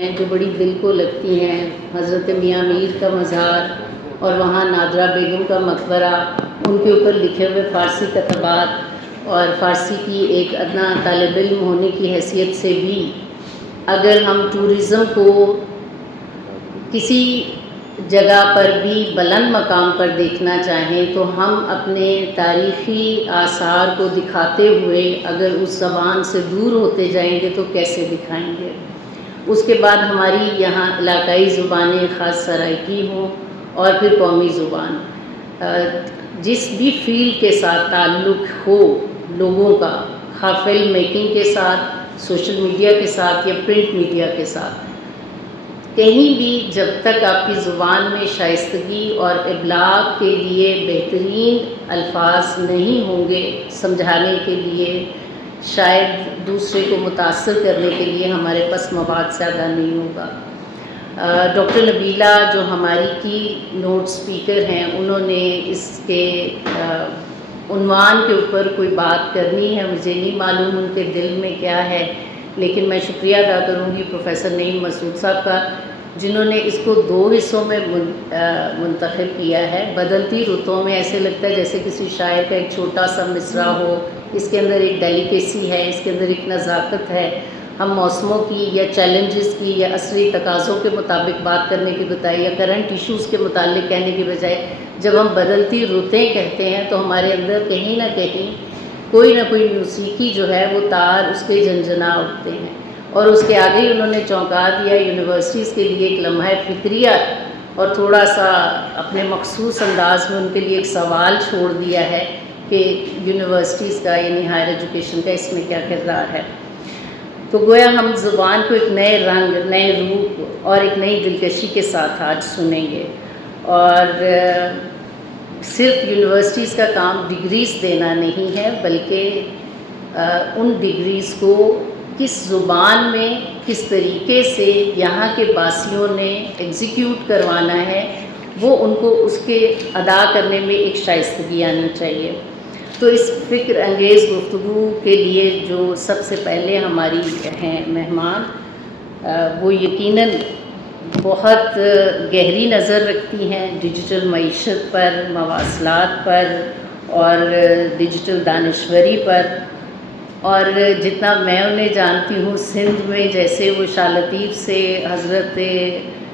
ہیں جو بڑی دل کو لگتی ہیں، حضرت میاں میر کا مزار اور وہاں نادرہ بیگم کا مقبرہ، ان کے اوپر لکھے ہوئے فارسی کتبات اور فارسی کی ایک ادنا طالب علم ہونے کی حیثیت سے بھی اگر ہم ٹورزم کو کسی جگہ پر بھی بلند مقام پر دیکھنا چاہیں تو ہم اپنے تاریخی آثار کو دکھاتے ہوئے اگر اس زبان سے دور ہوتے جائیں گے تو کیسے دکھائیں گے؟ اس کے بعد ہماری یہاں علاقائی زبانیں خاص سرائکی ہوں اور پھر قومی زبان، جس بھی فیلڈ کے ساتھ تعلق ہو لوگوں کا، خواہ فلم میکنگ کے ساتھ، سوشل میڈیا کے ساتھ یا پرنٹ میڈیا کے ساتھ، کہیں بھی جب تک آپ کی زبان میں شائستگی اور ابلاغ کے لیے بہترین الفاظ نہیں ہوں گے سمجھانے کے لیے، شاید دوسرے کو متاثر کرنے کے لیے ہمارے پاس مواد زیادہ نہیں ہوگا۔ ڈاکٹر نبیلہ جو ہماری کی نوٹ اسپیکر ہیں، انہوں نے اس کے عنوان کے اوپر کوئی بات کرنی ہے، مجھے نہیں معلوم ان کے دل میں کیا ہے، لیکن میں شکریہ ادا کروں گی پروفیسر نعیم مسعود صاحب کا، جنہوں نے اس کو 2 حصوں میں منتخب کیا ہے۔ بدلتی رتوں میں ایسے لگتا ہے جیسے کسی شاعر کا ایک چھوٹا سا مصرع ہو، اس کے اندر ایک ڈیلیکیسی ہے، اس کے اندر ایک نزاکت ہے۔ ہم موسموں کی یا چیلنجز کی یا عصری تقاضوں کے مطابق بات کرنے کی بجائے یا کرنٹ ایشوز کے متعلق کہنے کی بجائے جب ہم بدلتی رتیں کہتے ہیں تو ہمارے اندر کہیں نہ کہیں کوئی نہ کوئی موسیقی جو ہے وہ تار اس کے جھنجھنا اٹھتے ہیں، اور اس کے آگے ہی انہوں نے چونکا دیا یونیورسٹیز کے لیے ایک لمحہ فکریہ اور تھوڑا سا اپنے مخصوص انداز میں ان کے لیے ایک سوال چھوڑ دیا ہے کہ یونیورسٹیز کا یعنی ہائر ایجوکیشن کا اس میں کیا کردار ہے۔ تو گویا ہم زبان کو ایک نئے رنگ، نئے روپ اور ایک نئی دلکشی کے ساتھ آج سنیں گے، اور صرف یونیورسٹیز کا کام ڈگریز دینا نہیں ہے، بلکہ ان ڈگریز کو کس زبان میں کس طریقے سے یہاں کے باسیوں نے ایگزیکیوٹ کروانا ہے، وہ ان کو اس کے ادا کرنے میں ایک شائستگی آنی چاہیے۔ تو اس فکر انگیز گفتگو کے لیے جو سب سے پہلے ہماری ہیں مہمان، وہ یقیناً بہت گہری نظر رکھتی ہیں ڈیجیٹل معیشت پر، مواصلات پر اور ڈیجیٹل دانشوری پر، اور جتنا میں انہیں جانتی ہوں سندھ میں جیسے وہ شاہ لطیف سے، حضرت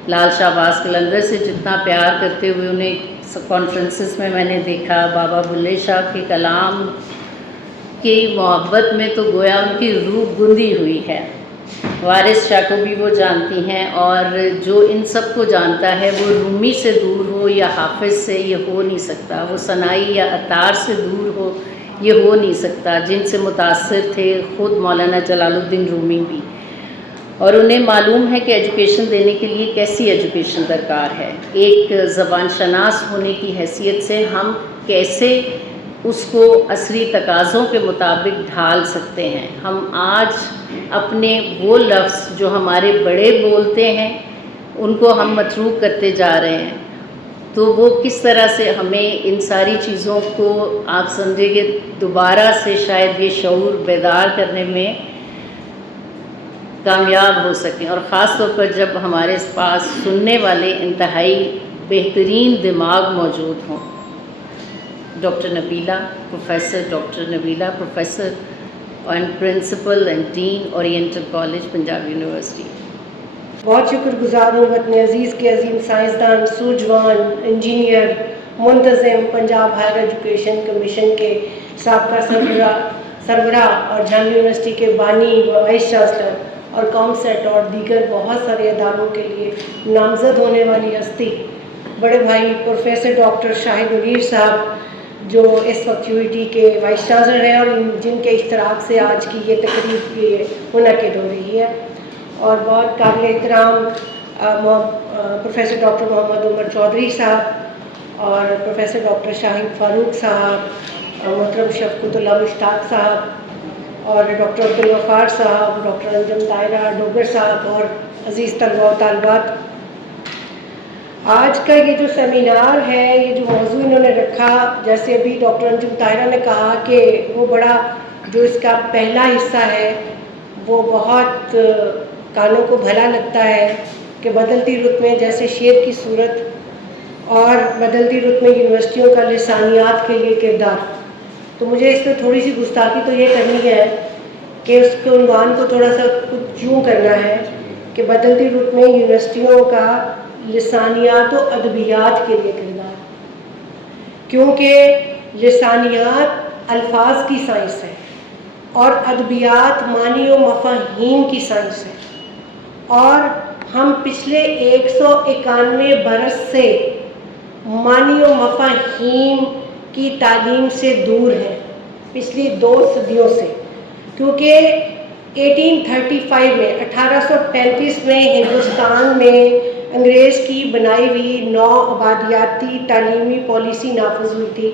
لال شہباز قلندر سے جتنا پیار کرتے ہوئے انہیں کانفرنسز میں نے دیکھا، بابا بلے شاہ کے کلام کی محبت میں تو گویا ان کی روح گندی ہوئی ہے۔ وارث شاہ کو بھی وہ جانتی ہیں، اور جو ان سب کو جانتا ہے وہ رومی سے دور ہو یا حافظ سے، یہ ہو نہیں سکتا، وہ ثنائی یا عطار سے دور ہو، یہ ہو نہیں سکتا، جن سے متاثر تھے خود مولانا جلال الدین رومی بھی، اور انہیں معلوم ہے کہ ایجوکیشن دینے کے لیے کیسی ایجوکیشن درکار ہے۔ ایک زبان شناس ہونے کی حیثیت سے ہم کیسے اس کو عصری تقاضوں کے مطابق ڈھال سکتے ہیں۔ ہم آج اپنے وہ لفظ جو ہمارے بڑے بولتے ہیں ان کو ہم متروک کرتے جا رہے ہیں، تو وہ کس طرح سے ہمیں ان ساری چیزوں کو آپ سمجھیں کہ دوبارہ سے شاید یہ شعور بیدار کرنے میں کامیاب ہو سکیں، اور خاص طور پر جب ہمارے پاس سننے والے انتہائی بہترین دماغ موجود ہوں۔ Doctor Nabila, professor doctor Nabila, professor and principal and dean oriental college Punjab university. بہت شکر گزار ہوں وطن عزیز کے عظیم سائنسدان، سوجوان، انجینئر، منتظم، پنجاب ہائر ایجوکیشن کمیشن کے سابقہ سربراہ اور جامعہ یونیورسٹی کے بانی و وائس چانسلر اور کامسیٹ اور دیگر بہت سارے اداروں کے لیے نامزد ہونے والی ہستی، بڑے بھائی پروفیسر ڈاکٹر شاہد منیر صاحب جو اس وقت یو ای ٹی کے وائس چانسلر ہیں اور جن کے اشتراک سے آج کی یہ تقریب منعقد ہو رہی ہے، اور بہت قابل احترام پروفیسر ڈاکٹر محمد عمر چودھری صاحب اور پروفیسر ڈاکٹر شاہد فاروق صاحب، محترم شفقت اللہ مشتاق صاحب اور ڈاکٹر عبدالغفار صاحب، ڈاکٹر انجم طاہرہ ڈوگر صاحب اور عزیز طلباء و طالبات، آج کا یہ جو سیمینار ہے، یہ جو موضوع انہوں نے رکھا، جیسے ابھی ڈاکٹر انجم طاہرہ نے کہا کہ وہ بڑا جو اس کا پہلا حصہ ہے وہ بہت کانوں کو بھلا لگتا ہے کہ بدلتی رت میں جیسے شیر کی صورت اور بدلتی رت میں یونیورسٹیوں کا لسانیات کے لیے کردار. تو مجھے اس میں تھوڑی سی گستاخی تو یہ کرنی ہے کہ اس کے عنوان کو تھوڑا سا کچھ یوں کرنا ہے کہ بدلتی رت میں یونیورسٹیوں کا لسانیات و ادبیات کے لیے کردار. کیونکہ لسانیات الفاظ کی سائنس ہے اور ادبیات معنی و مفاہیم کی سائنس ہے، اور ہم پچھلے 191 برس سے معنی و مفاہیم کی تعلیم سے دور ہیں، پچھلی 2 صدیوں سے. کیونکہ 1835 میں 1835 میں ہندوستان میں انگریز کی بنائی ہوئی نو آبادیاتی تعلیمی پالیسی نافذ ہوئی تھی،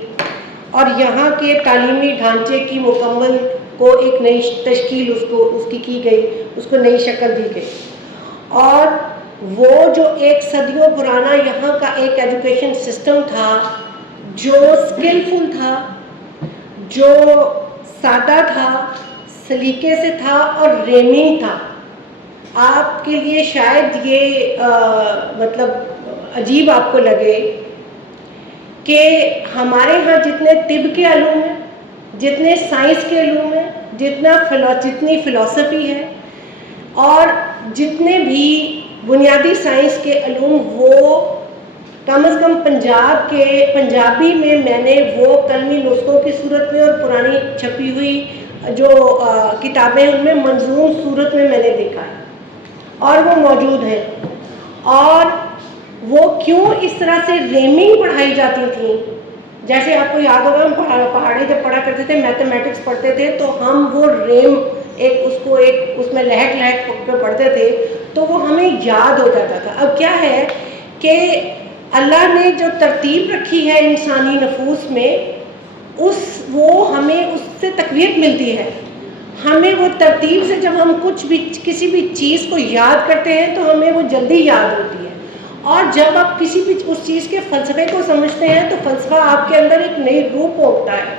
اور یہاں کے تعلیمی ڈھانچے کی مکمل کو ایک نئی تشکیل اس کی گئی، اس کو نئی شکل دی گئی. اور وہ جو ایک صدیوں پرانا یہاں کا ایک ایجوکیشن سسٹم تھا جو اسکلفل تھا، جو سادہ تھا، سلیقے سے تھا اور ریمنگ تھا. آپ کے لیے شاید یہ مطلب عجیب آپ کو لگے کہ ہمارے ہاں جتنے طب کے علوم ہیں، جتنے سائنس کے علوم ہیں، جتنی فلسفی ہے اور جتنے بھی بنیادی سائنس کے علوم، وہ کم از کم پنجابی میں نے وہ قلمی نسخوں کی صورت میں اور پرانی چھپی ہوئی جو کتابیں ان میں منظوم صورت میں نے دیکھا ہے، اور وہ موجود ہیں. اور وہ کیوں اس طرح سے ریمنگ پڑھائی جاتی تھیں، جیسے آپ کو یاد ہوگا ہم پہاڑی جب پڑھا کرتے تھے، میتھمیٹکس پڑھتے تھے، تو ہم وہ ریم اس میں لہٹ پہ پڑھتے تھے تو وہ ہمیں یاد ہو جاتا تھا. اب کیا ہے کہ اللہ نے جو ترتیب رکھی ہے انسانی نفوس میں، وہ ہمیں اس سے تقویت ملتی ہے. ہمیں وہ ترتیب سے جب ہم کسی بھی چیز کو یاد کرتے ہیں تو ہمیں وہ جلدی یاد ہوتی ہے. اور جب آپ کسی بھی اس چیز کے فلسفے کو سمجھتے ہیں تو فلسفہ آپ کے اندر ایک نئی روح پونکتا ہے.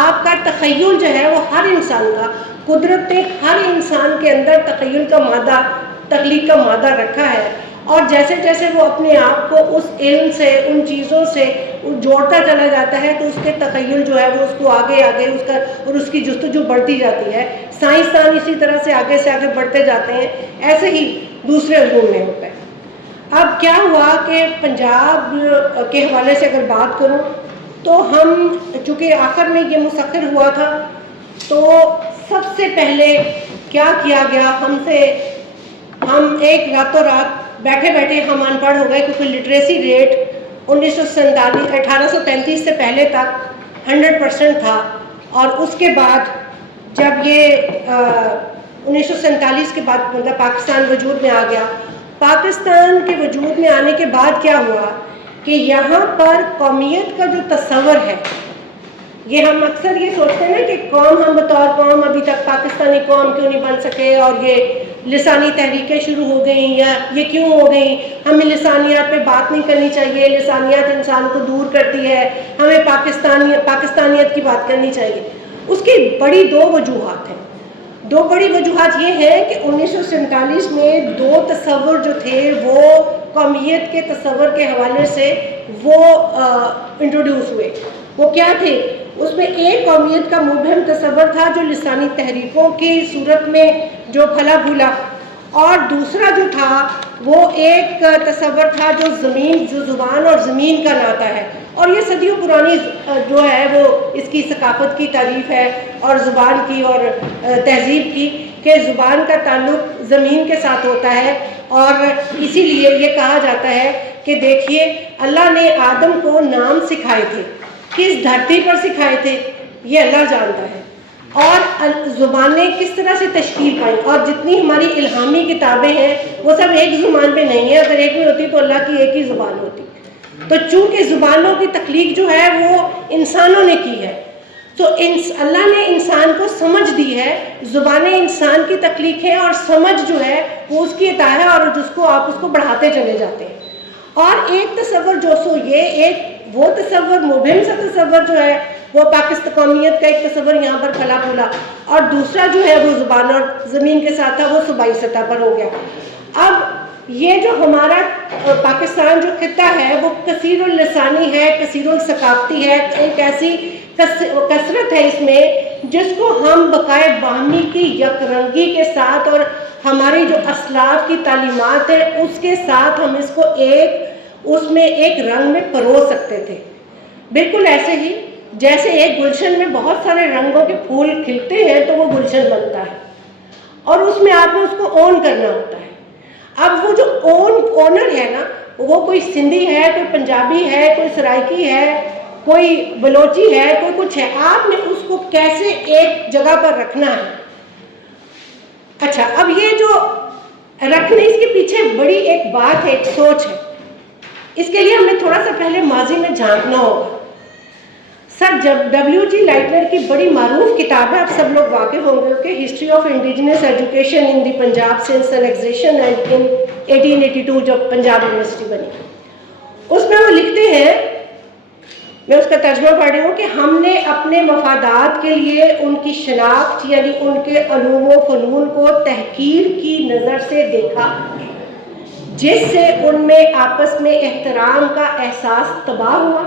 آپ کا تخیل جو ہے وہ ہر انسان کا، قدرت نے ہر انسان کے اندر تخیل کا مادہ، تخلیق کا مادہ رکھا ہے، اور جیسے جیسے وہ اپنے آپ کو اس علم سے، ان چیزوں سے جوڑتا چلا جاتا ہے تو اس کے تخیل جو ہے وہ اس کو آگے اور اس کی جستجو بڑھتی جاتی ہے. سائنسدان اسی طرح سے آگے بڑھتے جاتے ہیں، ایسے ہی دوسرے علوم میں ہوتا ہے. اب کیا ہوا کہ پنجاب کے حوالے سے اگر بات کروں تو ہم چونکہ آخر میں یہ مسخر ہوا تھا، تو سب سے پہلے کیا کیا گیا ہم ایک راتوں رات بیٹھے ہم ان پڑھ ہو گئے، کیونکہ لٹریسی ریٹ 1835 سے پہلے تک 100% تھا، اور اس کے بعد جب یہ 1947 کے بعد مطلب پاکستان وجود میں آ گیا. پاکستان کے وجود میں آنے کے بعد کیا ہوا کہ یہاں پر قومیت کا جو تصور ہے، یہ ہم اکثر یہ سوچتے ہیں نا کہ قوم، ہم بطور قوم ابھی تک پاکستانی قوم کیوں نہیں بن سکے، اور یہ لسانی تحریکیں شروع ہو گئیں، یا یہ کیوں ہو گئیں، ہمیں لسانیات پہ بات نہیں کرنی چاہیے، لسانیات انسان کو دور کرتی ہے، ہمیں پاکستانیت کی بات کرنی چاہیے. اس کی بڑی 2 وجوہات ہیں. 2 بڑی وجوہات یہ ہیں کہ 1947 میں 2 تصور جو تھے وہ قومیت کے تصور کے حوالے سے وہ انٹروڈیوس ہوئے. وہ کیا تھے؟ اس میں ایک قومیت کا مبہم تصور تھا جو لسانی تحریکوں کی صورت میں جو پھلا پھولا، اور دوسرا جو تھا وہ ایک تصور تھا جو زبان اور زمین کا ناطہ ہے. اور یہ صدیوں پرانی جو ہے وہ اس کی ثقافت کی تعریف ہے، اور زبان کی اور تہذیب کی، کہ زبان کا تعلق زمین کے ساتھ ہوتا ہے. اور اسی لیے یہ کہا جاتا ہے کہ دیکھیے اللہ نے آدم کو نام سکھائے تھے، کس دھرتی پر سکھائے تھے یہ اللہ جانتا ہے، اور زبانیں کس طرح سے تشکیل پائیں. اور جتنی ہماری الہامی کتابیں ہیں وہ سب ایک زبان پہ نہیں ہے، اگر ایک میں ہوتی تو اللہ کی ایک ہی زبان ہوتی. تو چونکہ زبانوں کی تخلیق جو ہے وہ انسانوں نے کی ہے، تو اللہ نے انسان کو سمجھ دی ہے. زبانیں انسان کی تخلیق ہے، اور سمجھ جو ہے وہ اس کی عطا ہے، اور جس کو آپ اس کو بڑھاتے چلے جاتے ہیں. اور ایک تصور جو سو یہ ایک وہ تصور مبہم سا تصور جو ہے وہ پاکستان قومیت کا ایک تصور یہاں پر پھلا پھولا، اور دوسرا جو ہے وہ زبان اور زمین کے ساتھ تھا وہ صوبائی سطح پر ہو گیا۔ اب یہ جو ہمارا پاکستان جو خطہ ہے وہ کثیر اللسانی ہے، کثیر الثقافتی ہے، ایک ایسی کثرت ہے اس میں جس کو ہم بقائے باہمی کی یک رنگی کے ساتھ اور ہماری جو اسلاف کی تعلیمات ہے اس کے ساتھ ہم اس کو اس میں ایک رنگ میں پرو سکتے تھے، بالکل ایسے ہی جیسے ایک گلشن میں بہت سارے رنگوں کے پھول کھلتے ہیں تو وہ گلشن بنتا ہے، اور اس میں آپ نے اس کو اون کرنا ہوتا ہے۔ اب وہ جو اونر ہے نا، وہ کوئی سندھی ہے، کوئی پنجابی ہے، کوئی سرائکی ہے، کوئی بلوچی ہے، کوئی کچھ ہے، آپ نے اس کو کیسے ایک جگہ پر رکھنا ہے۔ اچھا، اب یہ جو رکھنے اس کے پیچھے بڑی ایک بات ہے، ایک سوچ ہے، اس کے لیے ہمیں تھوڑا سا پہلے ماضی میں جھانکنا ہوگا۔ سر W.G. لائٹنر کی بڑی معروف کتاب ہے، آپ سب لوگ واقف ہوں گے کہ history of indigenous education in the Punjab since annexation and in 1882 جب پنجاب یونیورسٹی بنی، اس میں وہ لکھتے ہیں، میں اس کا ترجمہ پڑھ رہی ہوں، کہ ہم نے اپنے مفادات کے لیے ان کی شناخت یعنی ان کے علوم و فنون کو تحقیر کی نظر سے دیکھا، جس سے ان میں آپس میں احترام کا احساس تباہ ہوا،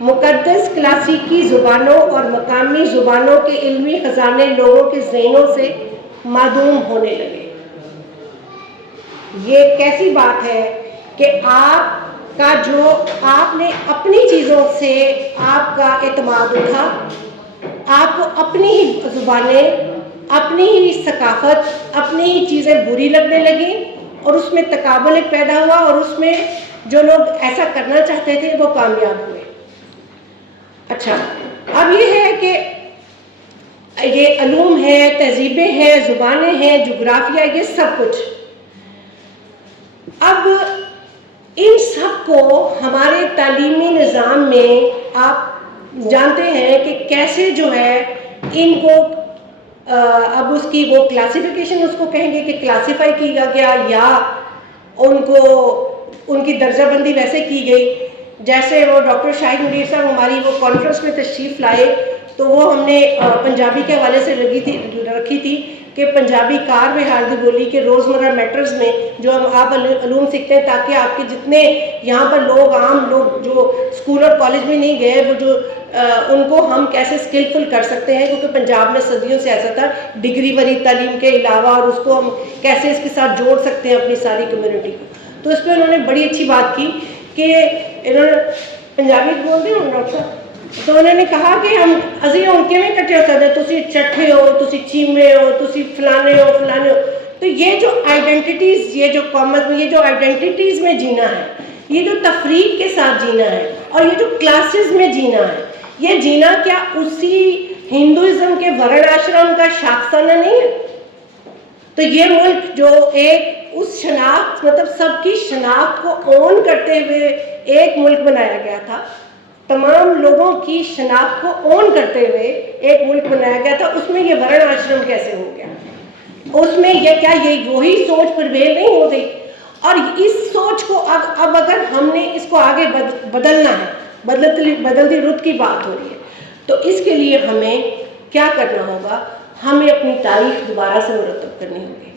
مقدس کلاسیکی زبانوں اور مقامی زبانوں کے علمی خزانے لوگوں کے ذہنوں سے معدوم ہونے لگے۔ یہ کیسی بات ہے کہ آپ کا جو آپ نے اپنی چیزوں سے آپ کا اعتماد اٹھا، آپ کو اپنی ہی زبانیں، اپنی ہی ثقافت، اپنی ہی چیزیں بری لگنے لگیں، اور اس میں تقابل ایک پیدا ہوا، اور اس میں جو لوگ ایسا کرنا چاہتے تھے وہ کامیاب ہوئے۔ اچھا، اب یہ ہے کہ یہ علوم ہیں، تہذیبیں ہیں، زبانیں ہیں، جغرافیہ، یہ سب کچھ، اب ان سب کو ہمارے تعلیمی نظام میں آپ جانتے ہیں کہ کیسے جو ہے ان کو اب اس کی وہ کلاسیفیکیشن اس کو کہیں گے کہ کلاسیفائی کیا گیا، یا ان کی درجہ بندی ویسے کی گئی جیسے وہ ڈاکٹر شاہد منیر صاحب ہماری وہ کانفرنس میں تشریف لائے تو وہ ہم نے پنجابی کے حوالے سے رکھی تھی کہ پنجابی کار بہار دی بولی کے روزمرہ میٹرز میں جو ہم آپ علوم سیکھتے ہیں، تاکہ آپ کے جتنے یہاں پر لوگ عام لوگ جو اسکول اور کالج میں نہیں گئے وہ جو ان کو ہم کیسے اسکلفل کر سکتے ہیں، کیونکہ پنجاب میں صدیوں سے ایسا تھا ڈگری والی تعلیم کے علاوہ، اور اس کو ہم کیسے اس کے ساتھ جوڑ سکتے ہیں اپنی ساری کمیونٹی کو۔ تو اس پہ انہوں نے بڑی اچھی بات کی کہ انہوں نے پنجابی بولتے ہیں ڈاکٹر صاحب، تو انہوں نے کہا کہ ہم ازی ہوں کیویں کٹے ہو سکتے، تسی چٹھے ہو، تسی چیمے ہو، تسی فلانے ہو فلانے ہو۔ تو یہ جو آئیڈینٹیٹیز، یہ جو کامن، یہ جو آئیڈینٹیٹیز میں جینا ہے، یہ جو تفریق کے ساتھ جینا ہے، اور یہ جو کلاسز میں جینا ہے، یہ جینا کیا اسی ہندوازم کے ورن آشرم کا شاخسانہ نہیں ہے؟ تو یہ ملک جو ایک اس شناخت، مطلب سب کی شناخت کو اون کرتے ہوئے ایک ملک بنایا گیا تھا، تمام لوگوں کی شناخت کو اون کرتے ہوئے ایک ملک بنایا گیا تھا، اس میں یہ ورن آشرم کیسے ہو گیا؟ اس میں یہ کیا یہ وہی سوچ پرویل نہیں ہو گئی؟ اور اس سوچ کو اب اگر ہم نے اس کو آگے بدلنا ہے، بدلتی رت کی بات ہو رہی ہے، تو اس کے لیے ہمیں کیا کرنا ہوگا؟ ہمیں اپنی تاریخ دوبارہ سے مرتب کرنی ہوگی،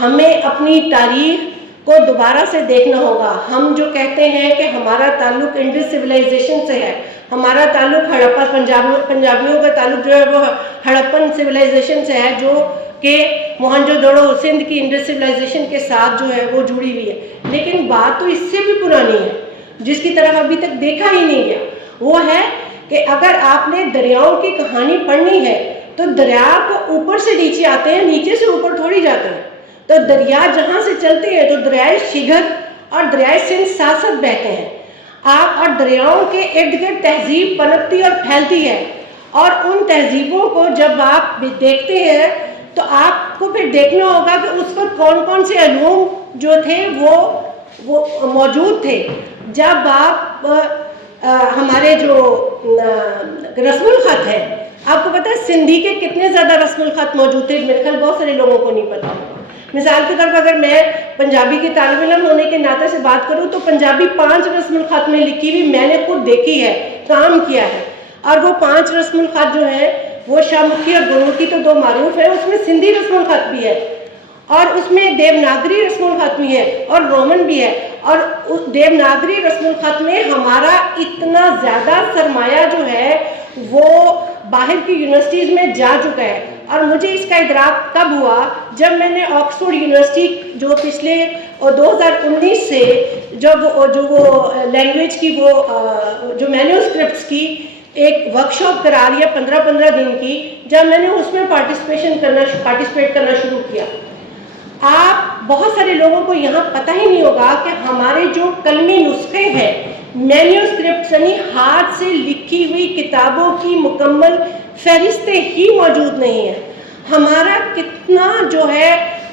ہمیں اپنی تاریخ کو دوبارہ سے دیکھنا ہوگا۔ ہم جو کہتے ہیں کہ ہمارا تعلق انڈس سویلائزیشن سے ہے، ہمارا تعلق ہڑپا پنجابیوں کا تعلق جو ہے وہ ہڑپن سویلائزیشن سے ہے، جو کہ موہنجو دڑو سندھ کی انڈس سویلائزیشن کے ساتھ جو ہے وہ جڑی ہوئی ہے، لیکن بات تو اس سے بھی پرانی ہے جس کی طرف ابھی تک دیکھا ہی نہیں گیا۔ وہ ہے کہ اگر آپ نے دریاؤں کی کہانی پڑھنی ہے تو دریا کو اوپر سے نیچے آتے ہیں، نیچے سے اوپر تھوڑی جاتے ہیں۔ تو دریا جہاں سے چلتے ہیں تو دریائے شگھر اور دریائے سندھ ساتھ ساتھ بہتے ہیں، اور دریاؤں کے ارد گرد تہذیب پنپتی اور پھیلتی ہے، اور ان تہذیبوں کو جب آپ دیکھتے ہیں تو آپ کو پھر دیکھنا ہوگا کہ اس پر کون کون سے علوم جو تھے وہ موجود تھے۔ جب آپ ہمارے جو رسم الخط ہے، آپ کو پتہ ہے سندھی کے کتنے زیادہ رسم الخط موجود تھے، میرے خیال بہت سارے لوگوں کو نہیں پتا ہوگا، مثال کے طور پر اگر میں پنجابی کی طالب علم ہونے کے ناطے سے بات کروں تو پنجابی 5 رسم الخط میں لکھی ہوئی میں نے خود دیکھی ہے، کام کیا ہے، اور وہ 5 رسم الخط جو ہیں وہ شاہ مکھی اور گرمکھی تو 2 معروف ہیں، اس میں سندھی رسم الخط بھی ہے، اور اس میں دیوناگری رسم الخط بھی ہے اور رومن بھی ہے، اور اس دیوناگری رسم الخط میں ہمارا اتنا زیادہ سرمایہ جو ہے وہ باہر کی یونیورسٹیز میں جا چکا ہے. اور مجھے اس کا ادراک کب ہوا جب میں نے آکسفورڈ یونیورسٹی جو پچھلے 2019 سے جو وہ لینگویج کی وہ جو مینیوسکرپٹس کی ایک ورکشاپ کرا رہی ہے 15 دن کی، جب میں نے اس میں پارٹیسپیٹ کرنا شروع کیا. آپ بہت سارے لوگوں کو یہاں پتہ ہی نہیں ہوگا کہ ہمارے جو کلمی نسخے ہیں، مینیوسکرپٹس یعنی ہاتھ سے لکھی ہوئی کتابوں کی مکمل فہرستیں ہی موجود نہیں ہیں. ہمارا کتنا جو ہے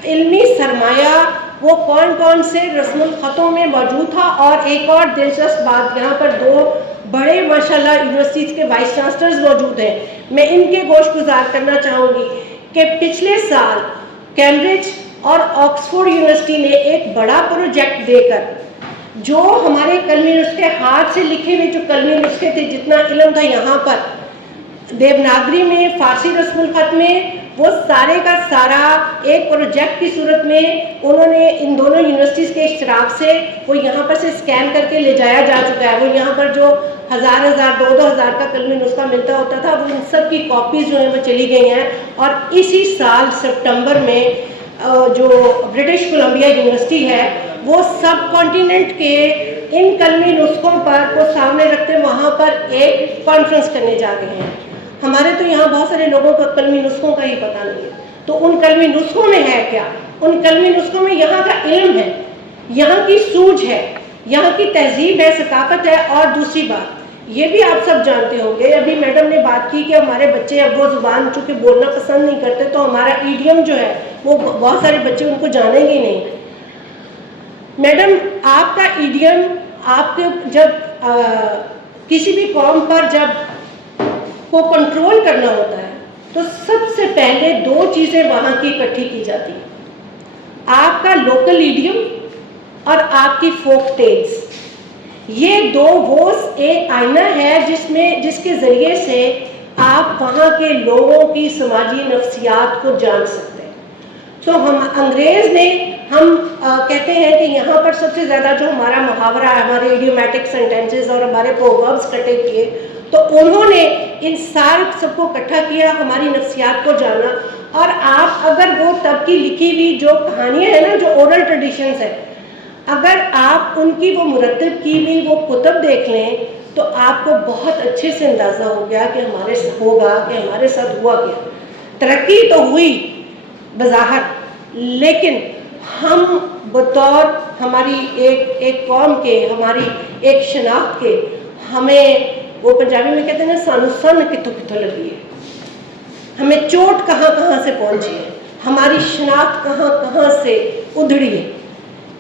علمی سرمایہ وہ کون سے رسم الخطوں میں موجود تھا. اور ایک اور دلچسپ بات، یہاں پر 2 بڑے ماشاءاللہ یونیورسٹیز کے وائس چانسلرز موجود ہیں، میں ان کے گوش گزار کرنا چاہوں گی کہ پچھلے سال کیمبرج اور آکسفورڈ یونیورسٹی نے ایک بڑا پروجیکٹ دے کر جو ہمارے کلمی نسخے ہاتھ سے لکھے ہوئے جو کلمی نسخے تھے، جتنا علم تھا یہاں پر دیوناگری میں، فارسی رسم الخط میں، وہ سارے کا سارا ایک پروجیکٹ کی صورت میں انہوں نے ان دونوں یونیورسٹیز کے اشتراک سے وہ یہاں پر سے اسکین کر کے لے جایا جا چکا ہے. وہ یہاں پر جو 1000 کا کلمی نسخہ ملتا ہوتا تھا، وہ ان سب کی کاپیز جو ہیں وہ چلی گئی ہیں. اور اسی سال سپٹمبر میں جو برٹش کولمبیا یونیورسٹی ہے وہ سب کانٹیننٹ کے ان کلمی نسخوں پر کو سامنے رکھتے وہاں پر ایک کانفرنس کرنے جا رہے ہیں. ہمارے تو یہاں بہت سارے لوگوں کو کلمی نسخوں کا ہی پتہ نہیں ہے. تو ان کلمی نسخوں میں ہے کیا؟ ان کلمی نسخوں میں یہاں کا علم ہے، یہاں کی سوجھ ہے، یہاں کی تہذیب ہے، ثقافت ہے. اور دوسری بات یہ بھی آپ سب جانتے ہوں گے، ابھی میڈم نے بات کی کہ ہمارے بچے اب وہ زبان چونکہ بولنا پسند نہیں کرتے تو ہمارا ایڈیم جو ہے وہ بہت سارے بچے ان کو جانیں گے نہیں. میڈم آپ کا ایڈیم آپ کے جب کسی بھی قوم پر جب کو کنٹرول کرنا ہوتا ہے تو سب سے پہلے 2 چیزیں وہاں کی اکٹھی کی جاتی ہیں، آپ کا لوکل ایڈیم اور آپ کی فوک ٹیلز. یہ 2 وہ ایک آئینہ ہے جس کے ذریعے سے آپ وہاں کے لوگوں کی سماجی نفسیات کو جان سکتے ہیں. تو انگریز نے ہم کہتے ہیں کہ یہاں پر سب سے زیادہ جو ہمارا محاورہ ہے، ہمارے ایڈیومیٹک سینٹینسز اور ہمارے پرووربس کٹے کیے، تو انہوں نے ان سب کو اکٹھا کیا، ہماری نفسیات کو جانا. اور آپ اگر وہ تب کی لکھی ہوئی جو کہانیاں ہیں نا، جو اورل ٹریڈیشنز ہیں، اگر آپ ان کی وہ مرتب کی ہوئی وہ کتب دیکھ لیں تو آپ کو بہت اچھے سے اندازہ ہو گیا کہ ہمارے ساتھ ہوا کیا. ترقی تو ہوئی بظاہر، لیکن ہم بطور ہماری ایک قوم کے، ہماری ایک شناخت کے، ہمیں وہ پنجابی میں کہتے ہیں نا سانو سن کتوں لگی ہے، ہمیں چوٹ کہاں سے پہنچی ہے، ہماری شناخت کہاں سے ادھڑی ہے،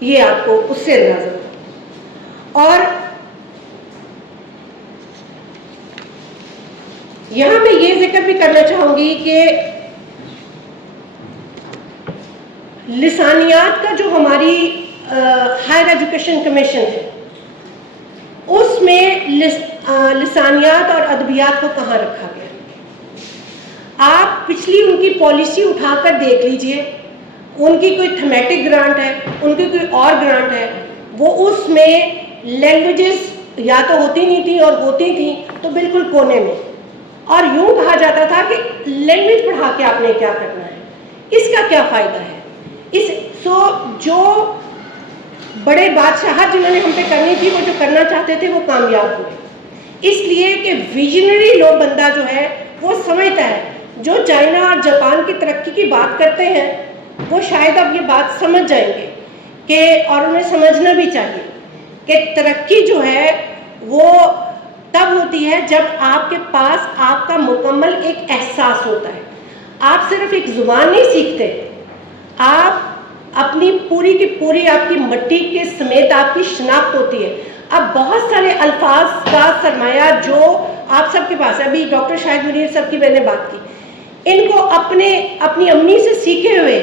یہ آپ کو اس سے اندازہ ہو. اور یہاں میں یہ ذکر بھی کرنا چاہوں گی کہ لسانیات کا جو ہماری ہائر ایجوکیشن کمیشن ہے، اس میں لسانیات اور ادبیات کو کہاں رکھا گیا. آپ پچھلی ان کی پالیسی اٹھا کر دیکھ لیجئے، ان کی کوئی تھمیٹک گرانٹ ہے، ان کی کوئی اور گرانٹ ہے، وہ اس میں لینگویجز یا تو ہوتی نہیں تھیں اور ہوتی تھیں تو بالکل کونے میں. اور یوں کہا جاتا تھا کہ لینگویج پڑھا کے آپ نے کیا کرنا ہے، اس کا کیا فائدہ ہے. جو بڑے بادشاہت جنہوں نے ہم پہ کرنی تھی، وہ جو کرنا چاہتے تھے وہ کامیاب ہوئے، اس لیے کہ ویژنری لوگ بندہ جو ہے وہ سمجھتا ہے. جو چائنا اور جاپان کی ترقی کی بات کرتے ہیں وہ شاید اب یہ بات سمجھ جائیں گے کہ، اور انہیں سمجھنا بھی چاہیے کہ ترقی جو ہے وہ تب ہوتی ہے جب آپ کے پاس آپ کا مکمل ایک احساس ہوتا ہے. آپ صرف ایک زبان نہیں سیکھتے، آپ اپنی پوری کی پوری آپ کی مٹی کے سمیت آپ کی شناخت ہوتی ہے. اب بہت سارے الفاظ کا سرمایہ جو آپ سب کے پاس ہے، ابھی ڈاکٹر شاہد منیر صاحب کی میں نے بات کی، ان کو اپنی امی سے سیکھے ہوئے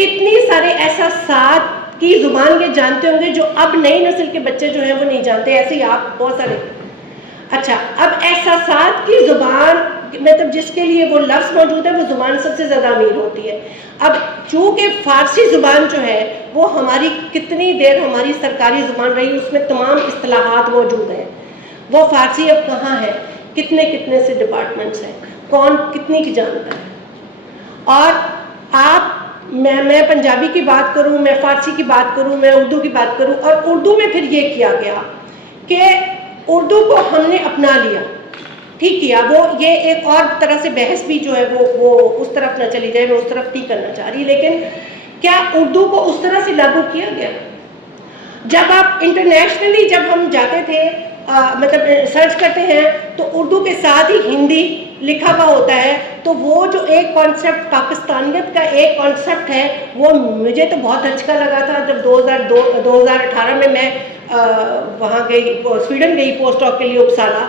کتنی سارے احساسات کی زبان یہ جانتے ہوں گے جو اب نئی نسل کے بچے جو ہیں وہ نہیں جانتے، ایسے ہی آپ بہت سارے. اچھا، اب احساسات کی زبان مطلب جس کے لیے وہ لفظ موجود ہے وہ زبان سب سے زیادہ امیر ہوتی ہے. اب چونکہ فارسی زبان جو ہے وہ ہماری کتنی دیر ہماری سرکاری زبان رہی، اس میں تمام اصطلاحات موجود ہیں. وہ فارسی اب کہاں ہے، کتنے سے ڈپارٹمنٹس ہیں، کون کتنی کی جانتا ہے. اور آپ میں پنجابی کی بات کروں، میں فارسی کی بات کروں، میں اردو کی بات کروں، اور اردو میں پھر یہ کیا گیا کہ اردو کو ہم نے اپنا لیا، ٹھیک کیا. وہ یہ ایک اور طرح سے بحث بھی جو ہے وہ اس طرف نہ چلی جائے، میں اس طرف نہیں کرنا چاہ رہی، لیکن کیا اردو کو اس طرح سے لاگو کیا گیا؟ جب آپ انٹرنیشنلی جب ہم جاتے تھے مطلب سرچ کرتے ہیں تو اردو کے ساتھ ہی ہندی لکھا ہوا ہوتا ہے، تو وہ جو ایک کانسیپٹ پاکستانیت کا ایک کانسیپٹ ہے وہ مجھے تو بہت اچھا لگا تھا. جب 2018 میں وہاں گئی، سویڈن گئی پوسٹ ڈاک کے لیے اپسالا،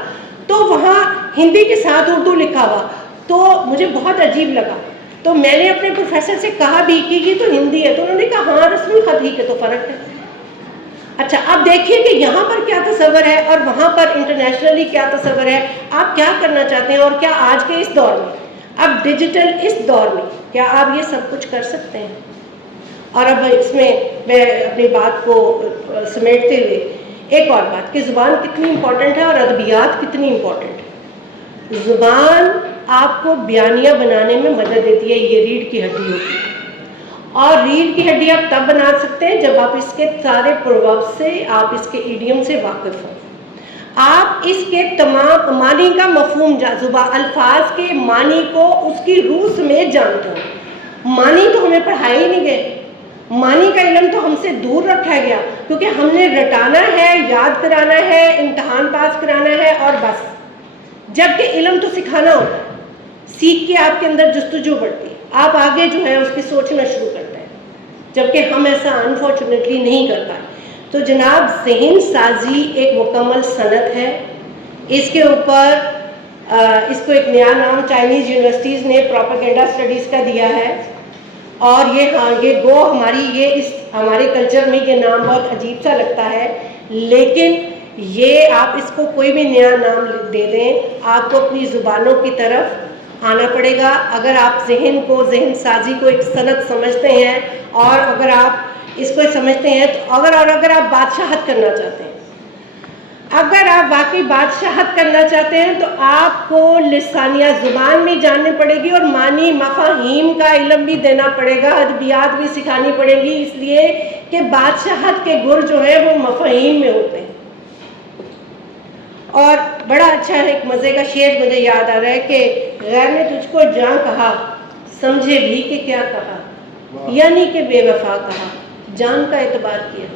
تو وہاں ہندی کے ساتھ اردو لکھا ہوا، تو مجھے بہت عجیب لگا. تو میں نے اپنے پروفیسر سے کہا بھی کہ یہ تو ہندی ہے، تو انہوں نے کہا ہاں رسم الخط ہی کے تو فرق ہے. اچھا، اب دیکھیے کہ یہاں پر کیا تصور ہے اور وہاں پر انٹرنیشنلی کیا تصور ہے. آپ کیا کرنا چاہتے ہیں، اور کیا آج کے اس دور میں، اب ڈیجیٹل اس دور میں، کیا آپ یہ سب کچھ کر سکتے ہیں؟ اور اب اس میں اپنی بات کو سمیٹتے ہوئے ایک اور بات کہ زبان کتنی امپورٹنٹ ہے اور ادبیات کتنی امپورٹنٹ ہے. زبان آپ کو بیانیہ بنانے میں مدد دیتی ہے، یہ ریڑھ کی ہڈی ہوتی ہے. اور ریڑھ کی ہڈی آپ تب بنا سکتے ہیں جب آپ اس کے سارے پروورب سے، آپ اس کے ایڈیم سے واقف ہوں. آپ اس کے تمام معنی کا مفہوم الفاظ کے معنی کو اس کی روح سمیت جانتے ہوں. معنی تو ہمیں پڑھائے ہی نہیں گئے، معنی کا علم تو ہم سے دور رکھا گیا، کیونکہ ہم نے رٹانا ہے، یاد کرانا ہے، امتحان پاس کرانا ہے اور بس. جبکہ علم تو سکھانا ہوتا ہے، سیکھ کے آپ کے اندر جستجو بڑھتی ہے، آپ آگے جو ہے اس کی سوچنا شروع کرتے ہیں، جبکہ ہم ایسا انفارچونیٹلی نہیں کر پائے. تو جناب، ذہن سازی ایک مکمل صنعت ہے. اس کے اوپر اس کو ایک نیا نام چائنیز یونیورسٹیز نے پروپیگنڈا اسٹڈیز کا دیا ہے، اور یہ گو ہمارے کلچر میں یہ نام بہت عجیب سا لگتا ہے، لیکن یہ آپ اس کو کوئی بھی نیا نام دے دیں، آپ کو اپنی زبانوں کی طرف آنا پڑے گا. اگر آپ ذہن سازی کو ایک صنعت سمجھتے ہیں، اور اگر آپ اس کو سمجھتے ہیں تو اگر آپ بادشاہت کرنا چاہتے ہیں، اگر آپ واقعی بادشاہت کرنا چاہتے ہیں، تو آپ کو لسانیہ زبان بھی جاننی پڑے گی اور معنی مفاہیم کا علم بھی دینا پڑے گا، ادبیات بھی سکھانی پڑے گی، اس لیے کہ بادشاہت کے گر جو ہے وہ مفاہیم میں ہوتے ہیں. اور بڑا اچھا ایک مزے کا شعر مجھے یاد آ رہا ہے کہ غیر نے تجھ کو جاں کہا، سمجھے بھی کہ کیا کہا، یعنی کہ بے وفا کہا، جان کا اعتبار کیا.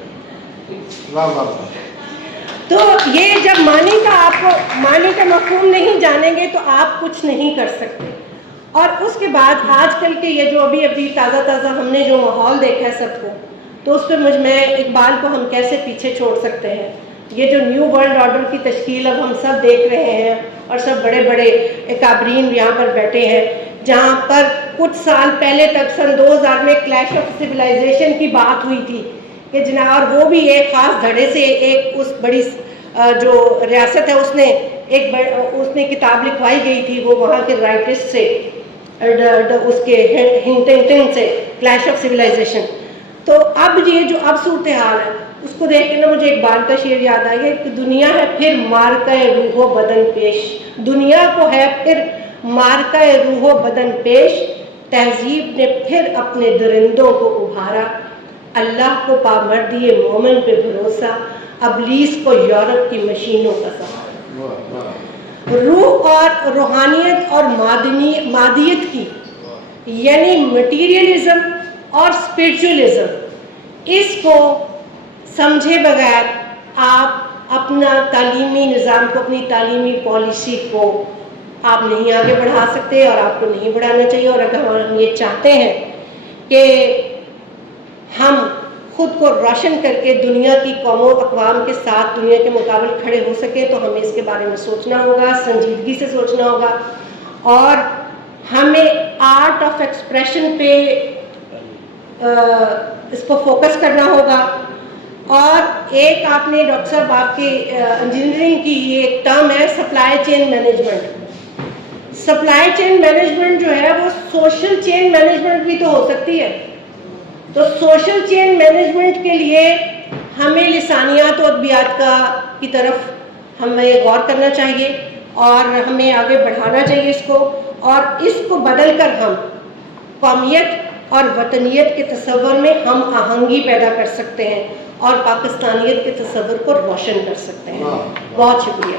تو یہ جب معنی کا مفہوم نہیں جانیں گے تو آپ کچھ نہیں کر سکتے. اور اس کے بعد آج کل کے یہ جو ابھی تازہ ہم نے جو ماحول دیکھا ہے سب کو، تو اس پہ میں اقبال کو ہم کیسے پیچھے چھوڑ سکتے ہیں. یہ جو نیو ورلڈ آرڈر کی تشکیل اب ہم سب دیکھ رہے ہیں، اور سب بڑے بڑے اکابرین یہاں پر بیٹھے ہیں، جہاں پر کچھ سال پہلے تک سن 2000 میں کلیش آف سویلائزیشن کی بات ہوئی تھی کہ جناب، اور وہ بھی ایک خاص دھڑے سے ایک اس بڑی جو ریاست ہے اس نے کتاب لکھوائی گئی تھی، وہ وہاں کے رائٹسٹ سے، اس کے ہنٹنگٹن سے، کلیش آف سویلائزیشن. تو اب یہ جو اب صورتحال ہے اس کو دیکھ کے نا مجھے اقبال کا شعر یاد آیا کہ دنیا ہے پھر مارکہ روح و بدن پیش، دنیا کو ہے پھر مارکہ روح و بدن پیش، تہذیب نے پھر اپنے درندوں کو ابھارا، اللہ کو پامردی مومن پہ بھروسہ، ابلیس کو یورپ کی مشینوں کا سہارا. روح اور روحانیت اور مادیت کی، یعنی مٹیریلزم اور اسپرچولزم، اس کو سمجھے بغیر آپ اپنا تعلیمی نظام کو، اپنی تعلیمی پالیسی کو آپ نہیں آگے بڑھا سکتے، اور آپ کو نہیں بڑھانا چاہیے. اور اگر ہم یہ چاہتے ہیں کہ ہم خود کو روشن کر کے دنیا کی قوموں اقوام کے ساتھ دنیا کے مقابل کھڑے ہو سکیں، تو ہمیں اس کے بارے میں سوچنا ہوگا، سنجیدگی سے سوچنا ہوگا، اور ہمیں آرٹ آف ایکسپریشن پہ اس کو فوکس کرنا ہوگا. اور ایک آپ نے ڈاکٹر صاحب آپ کے انجینئرنگ کی یہ ایک ٹرم ہے supply chain management. Supply chain management جو ہے وہ سوشل چین مینجمنٹ بھی تو ہو سکتی ہے. تو سوشل چین مینجمنٹ کے لیے ہمیں لسانیات و ادبیات کی طرف ہمیں غور کرنا چاہیے اور ہمیں آگے بڑھانا چاہیے اس کو, اور اس کو بدل کر ہم قومیت اور وطنیت کے تصور میں ہم آہنگی پیدا کر سکتے ہیں اور پاکستانیت کے تصور کو روشن کر سکتے ہیں. بہت شکریہ.